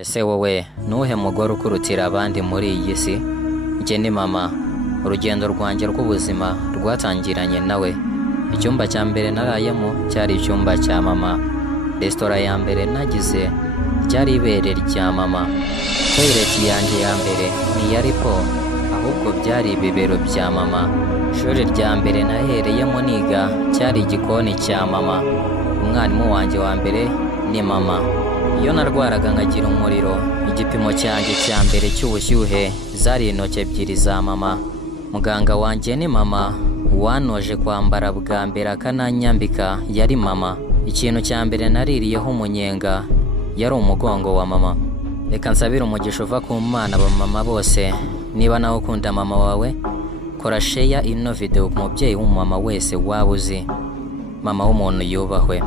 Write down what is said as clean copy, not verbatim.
Ese wowe nuhe mugore ukurutira abandi muri iyi si? Njye ni mama. Urugendo rwanjye rw'ubuzima rwatangiranye nawe. Icyumba cya mbere narayemo cyari icyumba cya mama. Resitora ya mbere nagize cyari ibere rya mama. Toilet yanjye ya mbere ntiyari po, ahubwo byari ibibero bya mama. Ishuri rya mbere nahereyemo niga cyari igikoni cya mama. Umwarimu wanjye wa mbere ni mama. Iyo narwaraga nkagira umuriro, igipimo cyanjye cya mbere cy'ubushyuhe zari intoki ebyiri za mama. Muganga wanjye ni mama. Wanoje kwambara bwa mbere akananyambika yari mama. Ikintu cya mbere naririyeho umunyenga yari umugongo wa mama. Reka nsabire umugisha uva ku Mana bamama bose. Niba nawe ukunda mama wawe, kora share ino video ku mubyeyi w'umumama wese waba uzi. Mama w'umuntu yubahwe.